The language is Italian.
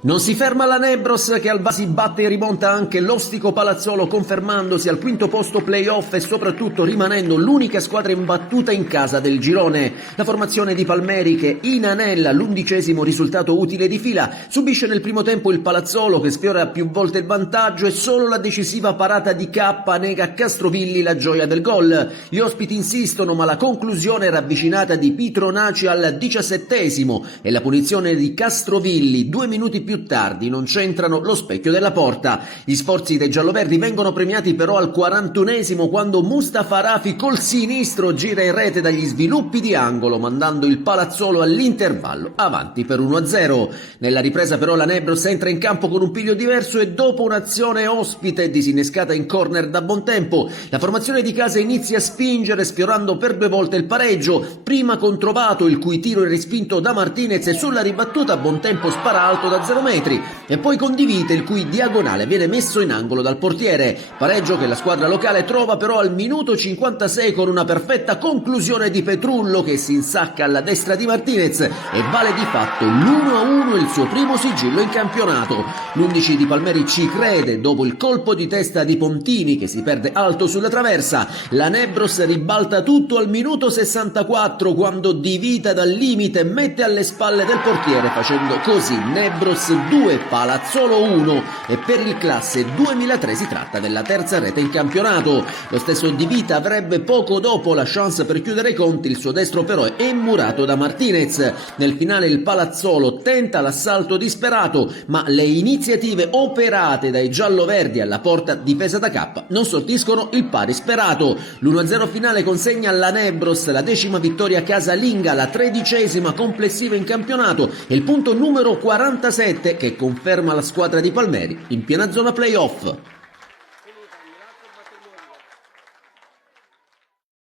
Non si ferma la Nebros che al Basi batte e rimonta anche l'ostico Palazzolo, confermandosi al quinto posto playoff e soprattutto rimanendo l'unica squadra imbattuta in casa del girone. La formazione di Palmeri che inanella l'11° risultato utile di fila subisce nel primo tempo il Palazzolo che sfiora più volte il vantaggio e solo la decisiva parata di K nega a Castrovilli la gioia del gol. Gli ospiti insistono ma la conclusione era avvicinata di Pitronaci al 17° e la punizione di Castrovilli 2 minuti più tardi non centrano lo specchio della porta. Gli sforzi dei gialloverdi vengono premiati però al 41° quando Mustafa Rafi col sinistro gira in rete dagli sviluppi di angolo mandando il Palazzolo all'intervallo avanti per 1-0. Nella ripresa però la Nebros entra in campo con un piglio diverso e dopo un'azione ospite disinnescata in corner da buon tempo la formazione di casa inizia a spingere sfiorando per 2 volte il pareggio, prima con Trovato il cui tiro è respinto da Martinez e sulla ribattuta a buon tempo spara alto da 0 metri e poi con Di Vite il cui diagonale viene messo in angolo dal portiere. Pareggio che la squadra locale trova però al minuto 56 con una perfetta conclusione di Petrullo che si insacca alla destra di Martinez e vale di fatto l'1-1 il suo primo sigillo in campionato. L'11 di Palmeri ci crede dopo il colpo di testa di Pontini che si perde alto sulla traversa. La Nebros ribalta tutto al minuto 64 quando Di Vita dal limite mette alle spalle del portiere facendo così Nebros 2, Palazzolo 1 e per il classe 2003 si tratta della terza rete in campionato. Lo stesso Di Vita avrebbe poco dopo la chance per chiudere i conti, il suo destro però è immurato da Martinez. Nel finale il Palazzolo tenta l'assalto disperato ma le iniziative operate dai gialloverdi alla porta difesa da K non sortiscono il pari sperato. L'1-0 finale consegna alla Nebros la 10ª vittoria casalinga, la 13ª complessiva in campionato e il punto numero 47 che conferma la squadra di Palmeri in piena zona playoff.